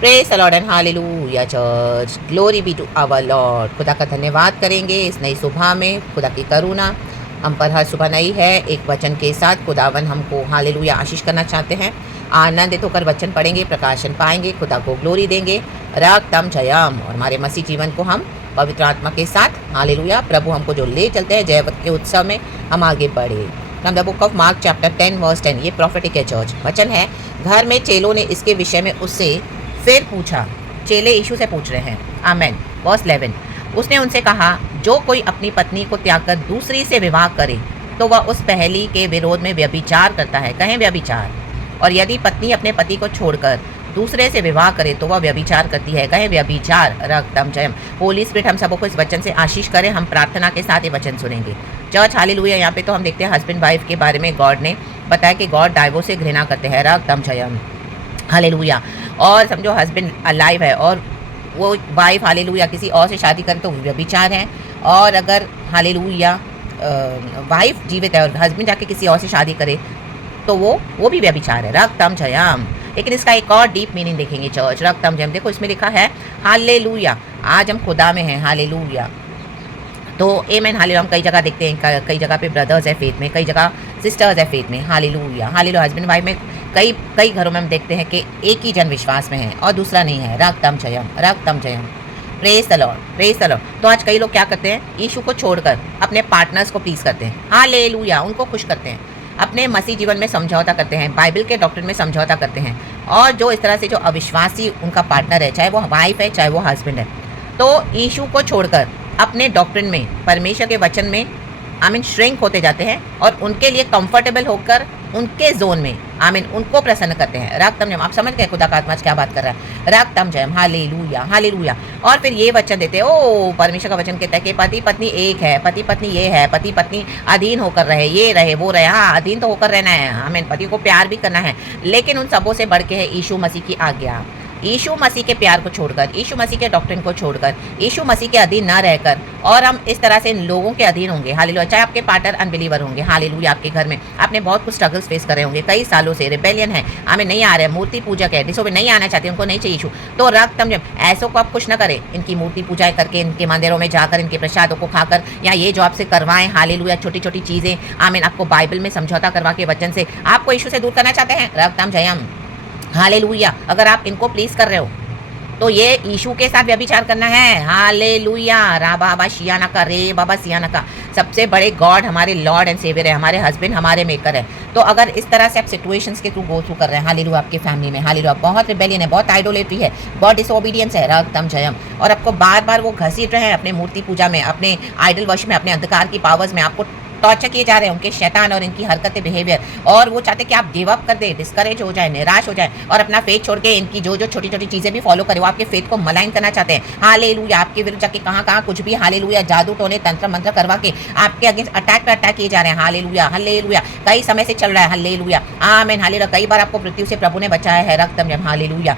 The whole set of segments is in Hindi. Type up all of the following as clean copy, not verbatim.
Praise the Lord and hallelujah church, glory be to our Lord. खुदा का धन्यवाद करेंगे इस नई सुबह में। खुदा की करुणा हम पर हर सुबह नई है। एक वचन के साथ खुदावन हमको हालेलुया आशीष करना चाहते हैं। आनंदित होकर वचन पढ़ेंगे, प्रकाशन पाएंगे, खुदा को ग्लोरी देंगे। रग तम जयम और हमारे मसीह जीवन को हम पवित्र आत्मा के साथ हालेलुया प्रभु हमको जो ले चलते हैं जयवत के उत्सव में हम आगे बढ़े। From the book of Mark chapter 10 verse 10, ये प्रॉफिटिक है चर्च वचन है। घर में चेलों ने इसके विषय में उससे फिर पूछा। चेले यीशु से पूछ रहे हैं। आमेन। वर्स 11, उसने उनसे कहा, जो कोई अपनी पत्नी को त्याग कर दूसरी से विवाह करे तो वह उस पहली के विरोध में व्यभिचार करता है। कहें व्यभिचार। और यदि पत्नी अपने पति को छोड़कर दूसरे से विवाह करे तो वह व्यभिचार करती है। कहें व्यभिचार। रक्तम जयम। होली स्पिरिट हम सबको इस वचन से आशीष करें। हम प्रार्थना के साथ ये वचन सुनेंगे। Church hallelujah. यहाँ पे तो हम देखते हैं हस्बैंड वाइफ के बारे में गॉड ने बताया कि गॉड डाइवोर्स से घृणा करते हैं। रक्तम जयम। हालेलुया। और समझो हस्बैंड अलाइव है और वो वाइफ हालेलुया किसी और से शादी करे तो व्यभिचार है। और अगर हालेलुया वाइफ जीवित है और हस्बैंड जाके किसी और से शादी करे तो वो भी व्यभिचार है। रक्तम जयम। लेकिन इसका एक और डीप मीनिंग देखेंगे चर्च। रक्तम जयम। देखो इसमें लिखा है हालेलुया। आज हम खुदा में हैं। हालेलुया। तो आमेन। हालेलुया। हम कई जगह देखते हैं, कई जगह पे ब्रदर्स है फेथ में, कई जगह सिस्टर्स है फेथ में। हालेलुया। हालेलुया। हस्बैंड वाइफ में कई घरों में हम देखते हैं कि एक ही जन विश्वास में है और दूसरा नहीं है। रक्तम जयम। रक्तम जयम। Praise the Lord. Praise the Lord. तो आज कई लोग क्या करते हैं, यीशु को छोड़कर अपने पार्टनर्स को प्लीज करते हैं। हालेलुया। उनको खुश करते हैं, अपने मसीह जीवन में समझौता करते हैं, बाइबल के डॉक्ट्रिन में समझौता करते हैं। और जो इस तरह से जो अविश्वासी उनका पार्टनर है, चाहे वो वाइफ है चाहे वो हस्बैंड है, तो यीशु को छोड़कर अपने डॉक्ट्रिन में, परमेश्वर के वचन में आमीन श्रिंक होते जाते हैं और उनके लिए कंफर्टेबल होकर उनके जोन में आमीन उनको प्रसन्न करते हैं। रक्तम जयम। आप समझ गए खुदा का आत्मा क्या बात कर रहा है। रक्तम जयम। हालेलुया। हालेलुया। और फिर ये वचन देते हैं, ओ परमेश्वर का वचन कहता है कि पति पत्नी एक है, पति पत्नी ये है, पति पत्नी अधीन होकर रहे, ये रहे वो रहे। हाँ, अधीन तो होकर रहना है, आमीन। पति को प्यार भी करना है, लेकिन उन सबों से बढ़ के है यीशु मसीह की आज्ञा। यीशु मसीह के प्यार को छोड़कर, यीशु मसीह के डॉक्ट्रिन को छोड़कर, यीशु मसीह के अधीन ना रहकर और हम इस तरह से लोगों के अधीन होंगे। हालेलुया। चाहे आपके पार्टनर अनबिलीवर होंगे, हालेलुया, आपके घर में आपने बहुत कुछ स्ट्रगल्स फेस कर रहे होंगे, कई सालों से रिबेलियन है, हमें नहीं आ रहे, मूर्ति पूजक है, डिसोबे नहीं आना चाहते, उनको नहीं चाहिए यीशु, तो रक्तम जब ऐसों को आप खुश न करें, इनकी मूर्ति पूजाएं करके, इनके मंदिरों में जाकर, इनके प्रसादों को खाकर, या ये जो आपसे करवाएं हालेलुया छोटी छोटी चीज़ें, आमीन, आपको बाइबल में समझौता करवा के वचन से आपको यीशु से दूर करना चाहते हैं। रक्तम जयम। हालेलुया। अगर आप इनको प्लीज कर रहे हो तो ये यीशु के साथ व्यभिचार करना है। हालेलुया। रा बाबा शियाना का, रे बाबा सियाना का। सबसे बड़े गॉड हमारे लॉर्ड एंड सेवियर है, हमारे हस्बैंड हमारे मेकर है। तो अगर इस तरह से आप सिचुएशंस के थ्रू गो थ्रू कर रहे हैं, हालेलुया, आपकी फैमिली में हालेलुया बहुत रिबेलियन है, बहुत आइडोलेट्री है, बहुत डिसोबीडियंस है, रक्तम जयम, और आपको बार बार वो घसीट रहे हैं अपने मूर्ति पूजा में, अपने आइडल वर्शिप में, अपने अंधकार की पावर्स में, आपको टॉर्चर किए जा रहे हैं उनके शैतान और इनकी हरकतें, बिहेवियर, और वो चाहते कि आप गिव अप कर दे, डिस्करेज हो जाए, निराश हो जाए और अपना फेथ छोड़ के इनकी जो जो छोटी छोटी चीज़ें भी फॉलो करे, वो आपके फेथ को मलाइन करना चाहते हैं। हालेलुया। आपके विरुद्ध जाके कहाँ कहाँ कुछ भी हालेलुया जादू टोने तंत्र मंत्र करवा के आपके अगेंस्ट अटैक पे अटैक किए जा रहे हैं। हालेलुया। हालेलुया। कई समय से चल रहा है। हालेलुया। आमीन। हालेलुया। कई बार आपको मृत्यु से प्रभु ने बचाया है। रक्तम जयम। हालेलुया।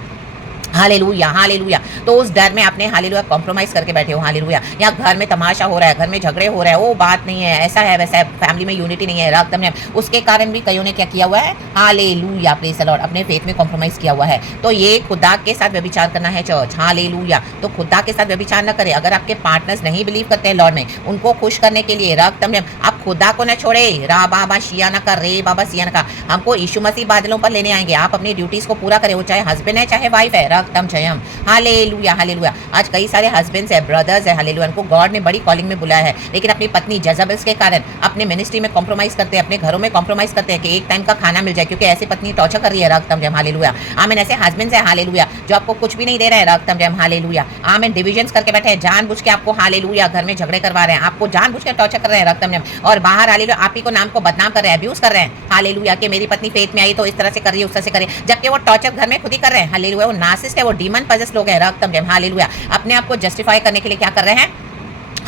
हालेलुया। हालेलुया। तो उस डर में आपने हालेलुया कॉम्प्रोमाइज करके बैठे हो। हालेलुया। या घर में तमाशा हो रहा है, घर में झगड़े हो रहे हैं, वो बात नहीं है, ऐसा है वैसा है, फैमिली में यूनिटी नहीं है, रक्तम है, उसके कारण भी कईयों ने क्या किया हुआ है, हालेलुया, प्रेज़ द लॉर्ड, अपने फेथ में कॉम्प्रोमाइज किया हुआ है। तो ये खुदा के साथ व्यभिचार करना है चर्च। हालेलुया। तो खुदा के साथ व्यभिचार न करें। अगर आपके पार्टनर्स नहीं बिलीव करते हैं लॉर्ड में, उनको खुश करने के लिए रक्तम आप खुदा को न छोड़े। रा बाबा शियाना का, रे बाबा सियाना का। हमको यीशु मसीह बादलों पर लेने आएंगे। आप अपनी ड्यूटीज को पूरा करें, वो चाहे हस्बैंड है चाहे वाइफ है। रक्तम जयम। हालेलुया। हालेलुया। आज कई सारे हस्बैंड्स है, ब्रदर्स है, हालेलुया, उनको गॉड ने बड़ी कॉलिंग में बुलाया है, लेकिन अपनी पत्नी जज़ाबेल्स के कारण अपने मिनिस्ट्री में कॉम्प्रोमाइज करते हैं, अपने घरों में कॉम्प्रोमाइज करते हैं कि एक टाइम का खाना मिल जाए, क्योंकि ऐसी पत्नी टॉर्चर कर रही है। रक्तम जयम। हालेलुया। आमीन। ऐसे हस्बैंड्स है हालेलुया जो आपको कुछ भी नहीं दे रहे हैं। रक्तम जयम। हालेलुया। आमीन। डिविजन्स करके बैठे हैं, जानबूझ के आपको हालेलुया घर में झगड़े करवा रहे हैं, आपको जानबूझ के टॉर्चर कर रहे हैं। रक्तम जयम। और बाहर हालेलुया आप ही को नाम को बदनाम कर रहे हैं, अब्यूज कर रहे हैं। हालेलुया। कि मेरी पत्नी फेथ में आई तो इस तरह से कर रही है, उस तरह से करे, जबकि वो टॉर्चर घर में खुद ही कर रहे हैं। हालेलुया। वो नार्सिसिस्ट है, वो डीमन पजेस्ड लोग हैं। रक्तम जयम। हालेलुया। अपने आप को जस्टिफाई करने के लिए क्या कर रहे हैं,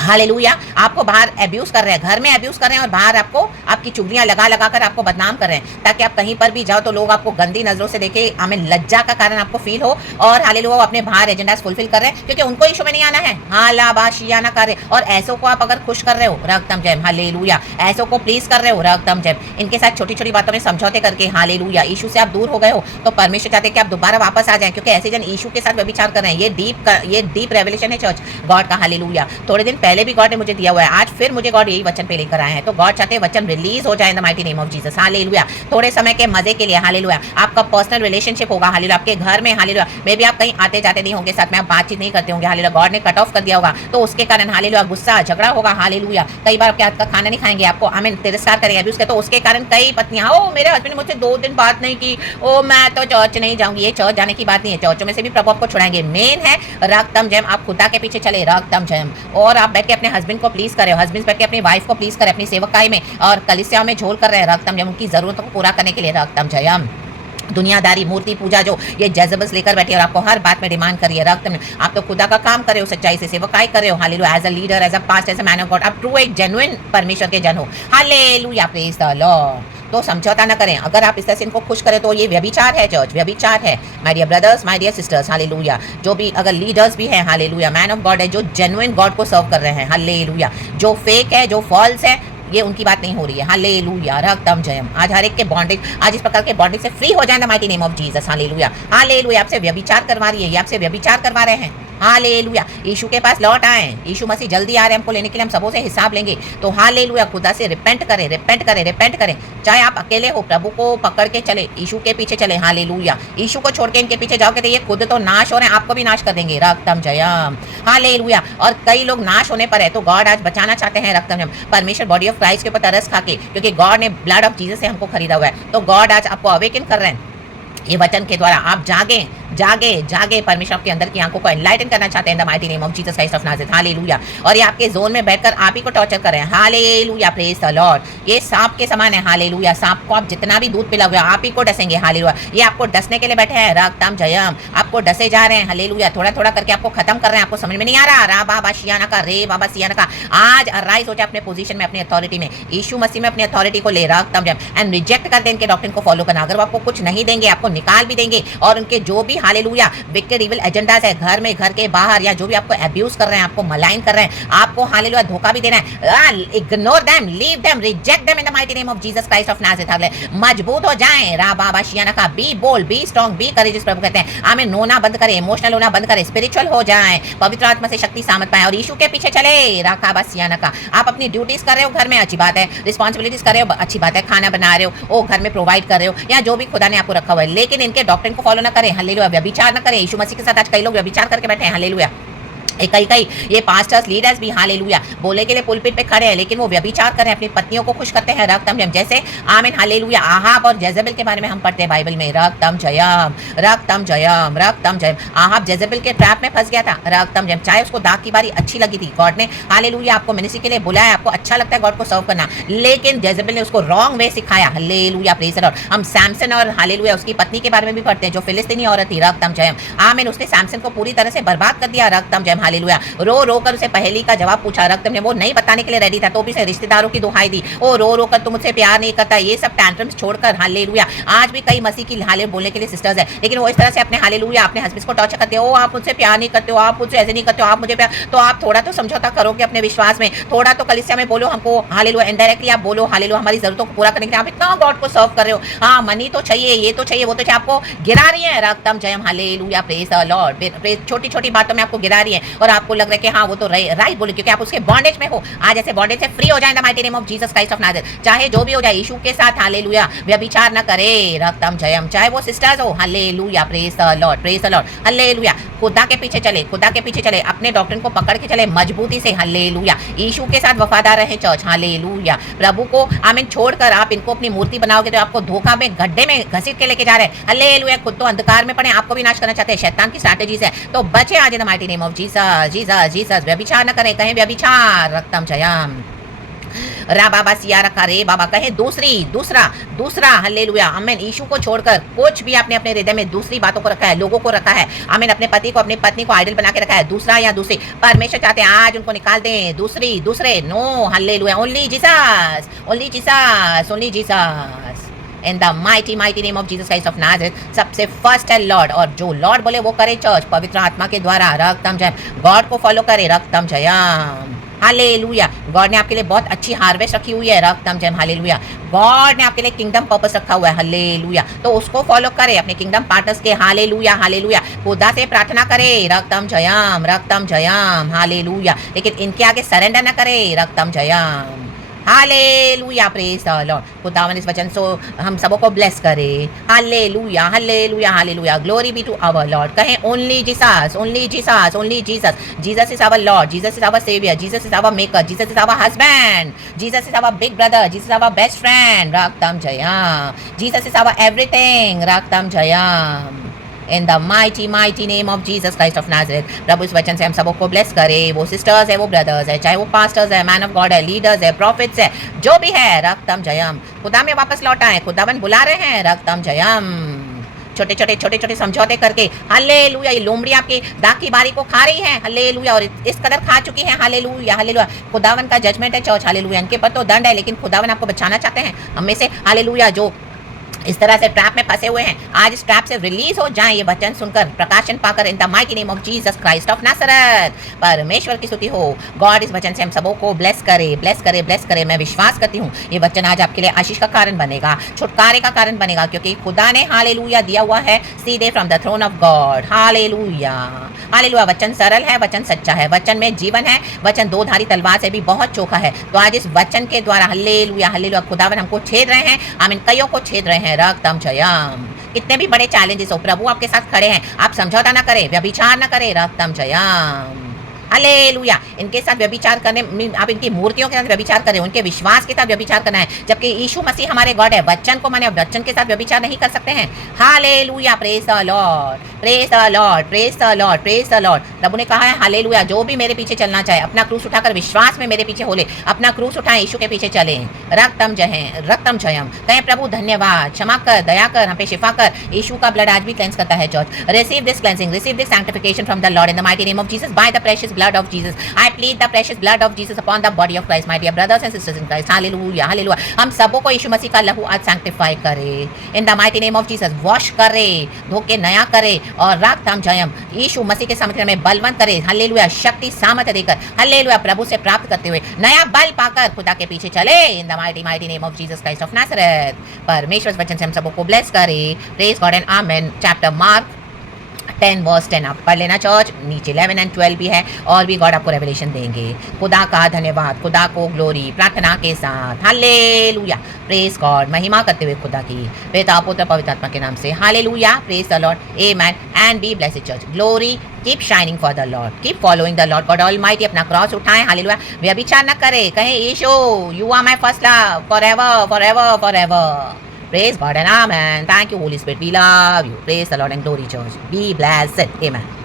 हालेलुया। आपको बाहर अब्यूज कर रहे हैं, घर में अब्यूज कर रहे हैं और बाहर आपको आपकी चुगलियां लगा लगा कर आपको बदनाम कर रहे हैं, ताकि आप कहीं पर भी जाओ तो लोग आपको गंदी नजरों से देखे, हमें लज्जा का कारण आपको फील हो। और हालेलुया वो अपने बाहर एजेंडास फुलफिल कर रहे हैं क्योंकि उनको इशू में नहीं आना है। हालाबाशियाना कर रहे और ऐसों को आप अगर खुश कर रहे हो रक्तम जय, हालेलुया, ऐसों को प्लीज कर रहे हो रक्तम जय, इनके साथ छोटी छोटी बातों में समझौते करके हालेलुया इशू से आप दूर हो गए हो, तो परमेश्वर चाहते हैं कि आप दोबारा वापस आ जाएं, क्योंकि ऐसे जन इशू के साथ व्यभिचार कर रहे हैं। ये डीप रेवलेशन है चर्च गॉड का। हालेलुया। थोड़े दिन पहले भी गॉड ने मुझे दिया हुआ है, आज फिर मुझे गॉड यही वचन पे लेकर आए हैं, तो गॉड चाहते हैं वचन रिलीज हो जाए इन the mighty name of Jesus. Hallelujah. थोड़े समय के मजे के लिए हालेलुया आपका पर्सनल रिलेशनशिप होगा हालेलुया आपके घर में हालेलुया, मे भी आप कहीं आते जाते नहीं होंगे, साथ में आप बातचीत नहीं करते होंगे हालेलुया, गॉड ने कट ऑफ कर दिया होगा, तो उसके कारण हालेलुया गुस्सा झगड़ा होगा हालेलुया। कई बार आपके हाथ का खाना नहीं खाएंगे, आपको हमें तिरस्कार करेंगे अभी उसके, तो उसके कारण कई पत्नियां, ओ मेरे हस्बैंड ने मुझसे 2 दिन बात नहीं की, ओ मैं तो चर्च नहीं जाऊंगी। ये चर्च जाने की बात नहीं है, चर्चों में से भी प्रभु आपको छुड़ाएंगे। मेन है रक्तम जयम, आप खुदा के पीछे चले रक्तम जयम, और आप बैठ के अपने हस्बैंड को प्लीज करे, हस्बैंड बैठ के अपनी वाइफ को प्लीज करे, अपनी सेवकाई में और कलीसिया में झोल कर रहे हैं रक्तम जयम, उनकी जरूरतों को पूरा करने के लिए रक्तम जयम। दुनियादारी मूर्ति पूजा जो ये जेजबल्स लेकर बैठी है और आपको हर बात में डिमांड करिए रक्त में, आप तो खुदा का काम कर रहे हो, सच्चाई से सेवकाई कर रहे हो hallelujah, as a leader, as a pastor, as a man of God, आप ट्रू एक जेन्युइन परमेश्वर के जन हो हालेलुया, प्रेज द लॉर्ड। तो समझौता ना करें, अगर आप इस तरह से इनको खुश करें तो ये व्यभिचार है चर्च, व्यभिचार है my dear brothers, my dear sisters hallelujah. जो भी अगर लीडर्स भी हैं हालेलुया, मैन ऑफ गॉड है, जो जेन्युइन गॉड को सर्व कर रहे हैं हालेलुया, जो फेक है, जो फॉल्स है, ये उनकी बात नहीं हो रही है हालेलुया रक्तम जयम। आज हर एक के बॉन्डेज, आज इस प्रकार के बॉन्डेज से फ्री हो जाए the mighty name of Jesus hallelujah. Hallelujah. आपसे व्यभिचार करवा रही है, ये आपसे व्यभिचार करवा रहे हैं हालेलुया। यीशु के पास लौट आए, यीशु मसीह जल्दी आ रहे हैं हमको लेने के लिए, हम सबों से हिसाब लेंगे, तो हालेलुया खुदा से रिपेंट करें, रिपेंट करें, रिपेंट करें। चाहे आप अकेले हो, प्रभु को पकड़ के चले, यीशु के पीछे चले हालेलुया। यीशु को छोड़ के इनके पीछे जाओगे तो ये खुद तो नाश हो रहे हैं, आपको भी नाश कर देंगे रक्तम जयम हालेलुया। और कई लोग नाश होने पर है, तो गॉड आज बचाना चाहते हैं रक्तम जयम, परमेश्वर बॉडी ऑफ क्राइस्ट के ऊपर तरस खा के, क्योंकि गॉड ने ब्लड ऑफ जीसस से हमको खरीदा हुआ है, तो गॉड आज आपको अवेकन कर रहे हैं ये वचन के द्वारा। आप जागे जागे जागे, परमेश्वर आपके अंदर की आंखों को एनलाइटन करना चाहते हैं the mighty name of Jesus Christ of Nazareth hallelujah. और ये आपके जोन में बैठकर आप ही को टॉर्चर कर रहे हैं हालेलुया, प्रेज द लॉर्ड। ये सांप के समान है हालेलुया, सांप को आप जितना भी दूध पिलाओगे आप ही को डसेंगे हालेलुया। ये आपको डसने के लिए बैठे हैं रक्तम जयम, आपको डसे जा रहे हैं हालेलुया, थोड़ा थोड़ा करके आपको खत्म कर रहे हैं, आपको समझ में नहीं आ रहा। रा बाबा शियाना का, रे बाबा सियाना का, आज अराइज हो जाए अपने पोजीशन में, अपनी अथॉरिटी में, यीशु मसीह में अपनी अथॉरिटी को ले रक्तम जयम, एंड रिजेक्ट कर दें इनके डॉक्ट्रिन को फॉलो करना। अगर वो आपको कुछ नहीं देंगे, आपको निकाल भी देंगे, और उनके जो भी हालेलुया विकेड इविल एजेंडास है, घर में, घर के बाहर, या जो भी आपको अब्यूज कर रहे हैं, आपको मलाइन कर रहे हैं, आपको हालेलुया धोखा भी देना है, ignore them, leave them, reject them in the mighty name of Jesus Christ of Nazareth. मजबूत हो जाएं रा बाबा शियाना का, be bold, be strong, be courageous, प्रभु कहते हैं। हमें नोना बंद करें, इमोशनल होना बंद करें, स्पिरिचुअल हो जाएं, पवित्र आत्मा से शक्ति सामर्थ पाएं और यीशु के पीछे चले राखा बा सियाना का। आप अपनी ड्यूटीज कर रहे हो घर में, अच्छी बात है, रिस्पांसिबिलिटीज कर रहे हो, अच्छी बात है, खाना बना रहे हो, ओ घर में प्रोवाइड कर रहे हो, या जो भी खुदा ने आपको रखा हुआ है, लेकिन इनके डॉक्ट्रिन को फॉलो ना करें हालेलुया, व्यभिचार ना करें। यीशु मसीह के साथ आज कई लोग व्यभिचार करके बैठे हैं हालेलुया। कई ये पास्टर्स लीडर्स भी हालेलुया बोले के लिए पुलपिट पे खड़े हैं, लेकिन वो व्यभिचार कर रहे हैं, अपनी पत्नियों को खुश करते हैं रक्तम जयम, जैसे आमीन हालेलुया। आहाब और जेजेबेल के बारे में हम पढ़ते हैं बाइबल में, रक्तम जयम रक्तम जयम रक्तम जयम। आहाब जेजेबेल के ट्रैप में फंस गया था रक्तम जयम, चाहे उसको दाग की बारी अच्छी लगी थी, गॉड ने हालेलुया आपको मिनिस्ट्री के लिए बुलाया, आपको अच्छा लगता है गॉड को सर्व करना, लेकिन जेजेबेल ने उसको रॉन्ग वे सिखाया हालेलुया, प्रेज द लॉर्ड। हम सैमसन और हालेलुया उसकी पत्नी के बारे में भी पढ़ते हैं, जो फिलिस्तीनी औरत थी रक्तम जयम, आमीन, उसने सैमसन को पूरी तरह से बर्बाद कर दिया रक्तम जयम हालेलुया। रो कर उसे पहेली का जवाब पूछा रक्तम ने, वो नहीं बताने के लिए रेडी था, तो भी से रिश्तेदारों की दुहाई दी, ओ रो कर तुम मुझसे प्यार नहीं करता, ये सब टैंट्रम्स छोड़कर हालेलुया। आज भी कई मसीह की हाले बोलने के लिए सिस्टर्स है, लेकिन वो इस तरह से अपने हालेलुया अपने हस्बैंड को टॉर्चर करते हो, ओ आप मुझसे प्यार नहीं करते हो, आप मुझसे ऐसे नहीं करते हो, आप मुझे प्यार, तो आप थोड़ा तो समझौता करोगे अपने विश्वास में, थोड़ा तो कलीसिया में बोलो हमको हालेलुया, इनडायरेक्टली आप बोलो हालेलुया, हमारी जरूरतों को पूरा करने के लिए आप इतना गॉड को सर्व कर रहे हो, हाँ मनी तो चाहिए, ये तो चाहिए, वो तो चाहिए, आपको गिरा रही है रक्तम जयम हालेलुया, प्रेज द लॉर्ड। छोटी छोटी बातों में आपको गिरा रही है और आपको लग रहा है कि हाँ वो तो राइट बोले, क्योंकि आप उसके बॉन्डेज में हो। आज ऐसे बॉन्डेज से फ्री हो जाए the mighty name of Jesus Christ of Nazareth. चाहे जो भी हो जाए, यीशु के साथ हालेलुया व्यभिचार न करे रक्तम जयम, चाहे वो सिस्टर्स हो hallelujah, praise the Lord, praise the Lord hallelujah. खुदा के पीछे चले, खुदा के पीछे चले, अपने डॉक्ट्रिन को पकड़ के चले मजबूती से हालेलुया, यीशु के साथ वफादार रहे चर्च हालेलुया। प्रभु को आमीन छोड़कर आप इनको अपनी मूर्ति बनाओगे तो आपको धोखा में, गड्ढे में घसीट के लेके जा रहे हैं हालेलुया। खुद तो अंधकार में पड़े, आपको भी नाश करना चाहते हैं, शैतान की स्ट्रैटेजीज है, तो बचे आज इन the mighty name of Jesus Jesus Jesus. व्यभिचार न करें, कहीं व्यभिचार रक्तम जयम राबाबा सिया रखा रे बाबा, कहे दूसरा दूसरा हालेलुया आमीन। यीशु को छोड़कर कुछ भी आपने अपने हृदय में दूसरी बातों को रखा है, लोगों को रखा है आमीन, अपने पति को अपनी पत्नी को आइडल बना के रखा है, दूसरा या दूसरी, परमेश्वर चाहते हैं आज उनको निकाल दें, दूसरे no hallelujah, only Jesus, only Jesus, only Jesus in the mighty name of Jesus Christ of Nazareth. सबसे फर्स्ट है लॉर्ड, और जो लॉर्ड बोले वो करे चर्च, पवित्र आत्मा के द्वारा रक्तम जयम, गॉड को फॉलो करे रक्तम जयम हालेलुया। गॉड ने आपके लिए बहुत अच्छी हार्वेस्ट रखी हुई है रक्तम जयम हालेलुया। गॉड ने आपके लिए किंगडम पर्पस रखा हुआ है हालेलुया, तो उसको फॉलो करे, अपने किंगडम पार्टनर्स के हालेलुया हालेलुया, खुदा से प्रार्थना करे रक्तम जयम हालेलुया, लेकिन इनके आगे सरेंडर न करे रक्तम जयम हालेलुया, प्रेज द लॉर्ड। खुदावन इस वचन से हम सबों को ब्लेस करे hallelujah hallelujah hallelujah, glory be to our Lord. कहें only Jesus, only Jesus, only Jesus, Jesus is our Lord, Jesus is our saviour, Jesus is our maker, Jesus is our husband, Jesus is our big brother, Jesus is our best friend रक्तम जयम, जीसस इज आवर एवरीथिंग रक्तम जयम in the mighty name of Jesus Christ of Nazareth. प्रभु इस वचन से हम सबको ब्लेस करे, वो सिस्टर्स है, वो ब्रदर्स है, चाहे वो पास्टर्स है, मैन ऑफ गॉड है, लीडर्स है, प्रॉफिट्स है, जो भी है रक्तम जयम, खुदा में वापस लौट आए, खुदावन बुला रहे हैं रक्तम जयम, छोटे छोटे समझौते करके हालेलुया, ये लोमड़ी आपकी दाग की बारी को खा रही है हालेलुया, और इस कदर खा चुकी है हालेलुया हालेलुया। खुदावन का जजमेंट है चर्च हालेलुया, इनके पर तो दंड है, लेकिन खुदावन आपको बचाना चाहते हैं हम में से हालेलुया, जो इस तरह से ट्रैप में फंसे हुए हैं, आज इस ट्रैप से रिलीज हो जाएं, ये वचन सुनकर प्रकाशन पाकर in the mighty name of Jesus Christ of Nazareth. परमेश्वर की स्तुति हो। गॉड इस वचन से हम सबों को ब्लेस करे ब्लेस करे ब्लेस करे। मैं विश्वास करती हूँ ये वचन आज आपके लिए आशीष का कारण बनेगा, छुटकारे का कारण बनेगा, क्योंकि खुदा ने हालेलुया दिया हुआ है सीधे from the throne of God hallelujah hallelujah. वचन सरल है, वचन सच्चा है, वचन में जीवन है, वचन दो धारी तलवार से भी बहुत चोखा है। तो आज इस वचन के द्वारा हालेलुया हालेलुया खुदावन हमको छेद रहे हैं, आमीन, कईयों को छेद रहे हैं रक्तम जयम। कितने भी बड़े चैलेंजेस हो, प्रभु आपके साथ खड़े हैं, आप समझौता ना करें, व्यभिचार ना करें रक्तम जयम हालेलुया। इनके साथ व्यभिचार करने, आप इनकी मूर्तियों के साथ व्यभिचार करें, उनके विश्वास के साथ व्यभिचार करना है, जबकि यीशु मसीह हमारे गॉड है, वचन को माने, वचन के साथ व्यभिचार नहीं कर सकते हैं hallelujah. Praise the Lord, praise the Lord, praise the Lord, praise the Lord. प्रभु ने कहा है हालेलुया, जो भी मेरे पीछे चलना चाहे अपना क्रूस उठाकर विश्वास में मेरे पीछे हो ले, अपना क्रूस उठाएं, यीशु के पीछे चले रक्तम जयम। कहें प्रभु धन्यवाद, क्षमा कर, दया कर, हम पे शिफा कर, यीशु का ब्लड आज भी क्लेंस करता है church. Receive this cleansing, receive this sanctification from the Lord in the mighty name of Jesus, by the precious blood of Jesus. I plead the precious blood of Jesus upon the body of Christ, my dear brothers and sisters in Christ. Hallelujah, hallelujah. हम सबों को यीशु मसीह का लहू आज सैंक्टिफाई करे इन the mighty name of Jesus, wash करे, धो के नया करे, और रक्तम जयम यीशु मसीह के सामर्थ्य में बलवंत करे हालेलुया, शक्ति सामर्थ्य देकर हालेलुया, प्रभु से प्राप्त करते हुए नया बल पाकर खुदा के पीछे चले in the mighty name of Jesus Christ of Nazareth. परमेश्वर वचन से हम सबों को ब्लेस करे। Praise God and amen. Chapter Mark 10 verse 10 आप पढ़ लेना चर्च, नीचे 11 एंड 12 भी है, और भी गॉड आपको रेवलेशन देंगे। खुदा का धन्यवाद, खुदा को ग्लोरी प्रार्थना के साथ हालेलुया। प्रेज गॉड, महिमा करते हुए खुदा की, पिता पुत्र पवित्र आत्मा के नाम से hallelujah. Praise the Lord, amen and be blessed church. Glory, keep shining for the Lord, keep following the Lord God almighty. अपना क्रॉस उठाएं हालेलुया, व्यभिचार न करें, कहें यीशु you are my first love forever forever forever. Praise God and amen. Thank you, Holy Spirit. We love you. Praise the Lord and glory, church. Be blessed. Amen.